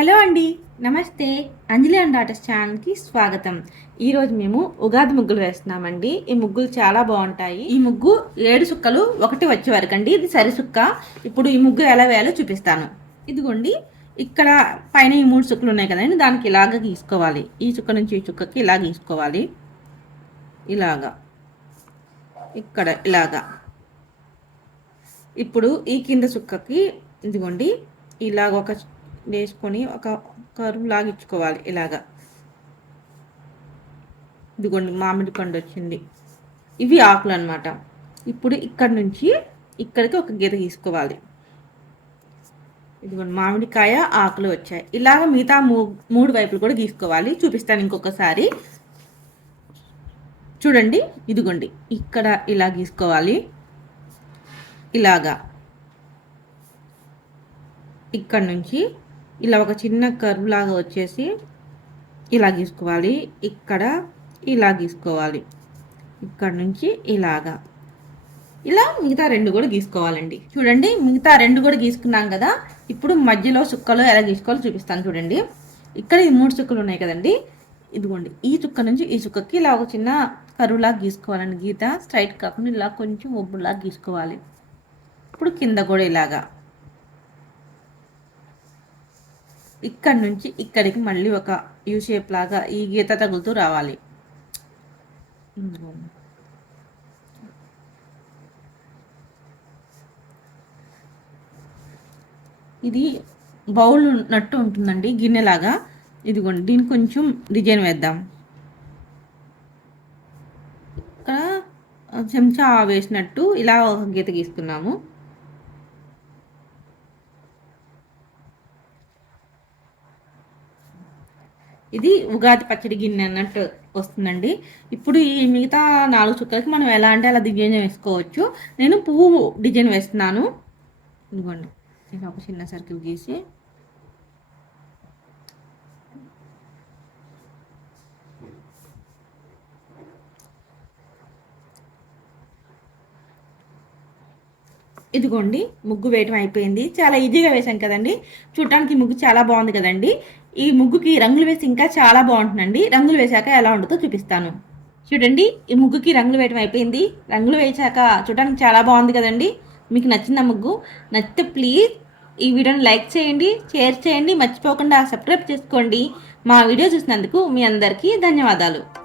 Hello అండి నమస్తే. అంజలి and daughters ఛానల్కి స్వాగతం. ఈరోజు మేము ఉగాది ముగ్గులు వేస్తున్నామండి. ఈ ముగ్గులు చాలా బాగుంటాయి. ఈ ముగ్గు ఏడు సుక్కలు ఒకటి వచ్చే వరకు అండి. ఇది సరి సుక్క. ఇప్పుడు ఈ ముగ్గు ఎలా వేయాలో చూపిస్తాను. ఇదిగోండి ఇక్కడ పైన ఈ మూడు సుక్కలు ఉన్నాయి కదండి. దానికి ఇలాగ గీసుకోవాలి. ఈ చుక్క నుంచి ఈ చుక్కకి ఇలా గీసుకోవాలి. ఇలాగా. ఇక్కడ ఇలాగా. ఇప్పుడు ఈ కింద చుక్కకి ఇదిగోండి ఇలాగ ఒక వేసుకొని ఒక కరువు లాగించుకోవాలి ఇలాగా. ఇదిగోండి మామిడి పండు వచ్చింది. ఇవి ఆకులు అనమాట ఇప్పుడు ఇక్కడ నుంచి ఇక్కడికి ఒక గీత తీసుకోవాలి. ఇదిగోండి మామిడికాయ ఆకులు వచ్చాయి. ఇలాగ మిగతా మూ మూడు వైపులు కూడా గీసుకోవాలి. చూపిస్తాను ఇంకొకసారి. చూడండి ఇదిగోండి ఇక్కడ ఇలా గీసుకోవాలి. ఇలాగా. ఇక్కడ నుంచి ఇలా ఒక చిన్న కర్వ్ లాగా వచ్చేసి ఇలా గీసుకోవాలి. ఇక్కడ ఇలా గీసుకోవాలి. ఇక్కడ నుంచి ఇలాగా. ఇలా మిగతా రెండు కూడా గీసుకోవాలండి. చూడండి మిగతా రెండు కూడా గీసుకున్నాం కదా. ఇప్పుడు మధ్యలో చుక్కలు ఎలా గీసుకోవాలో చూపిస్తాను చూడండి. ఇక్కడ ఈ మూడు చుక్కలు ఉన్నాయి కదండి. ఇదిగోండి ఈ చుక్క నుంచి ఈ చుక్కకి ఇలా ఒక చిన్న కరువులాగా గీసుకోవాలండి గీత. స్ట్రైట్ కాకుండా ఇలా కొంచెం ఒబ్బులా గీసుకోవాలి. ఇప్పుడు కింద కూడా ఇలాగా. ఇక్కడ నుంచి ఇక్కడికి మళ్ళీ ఒక యూ షేప్ లాగా ఈ గీత తగులుతూ రావాలి. ఇది బౌల్ ఉన్నట్టు ఉంటుందండి గిన్నెలాగా. ఇదిగోండి దీనికి కొంచెం డిజైన్ వేద్దాం. ఇక్కడ చెంచా వేసినట్టు ఇలా ఒక గీత గీసుకున్నాము. ఇది ఉగాది పచ్చడి గిన్నె అన్నట్టు వస్తుందండి. ఇప్పుడు ఈ మిగతా నాలుగు చుక్కలకి మనం ఎలా అంటే అలా డిజైన్ వేసుకోవచ్చు. నేను పువ్వు డిజైన్ వేస్తున్నాను. ఇదిగోండి. నేను ఒక చిన్న సర్కిల్ గీసి. ఇదిగోండి ముగ్గు వేయటం అయిపోయింది. చాలా ఈజీగా వేసాం కదండి. చూడటానికి ముగ్గు చాలా బాగుంది కదండి. ఈ ముగ్గుకి రంగులు వేసి ఇంకా చాలా బాగుంటుందండి. రంగులు వేశాక ఎలా ఉంటుందో చూపిస్తాను. చూడండి ఈ ముగ్గుకి రంగులు వేయటం అయిపోయింది. రంగులు వేసాక చూడటానికి చాలా బాగుంది కదండి. మీకు నచ్చిన ముగ్గు. నచ్చితే ప్లీజ్ ఈ వీడియోని లైక్ చేయండి షేర్ చేయండి. మర్చిపోకుండా సబ్స్క్రైబ్ చేసుకోండి. మా వీడియో చూసినందుకు మీ అందరికీ ధన్యవాదాలు.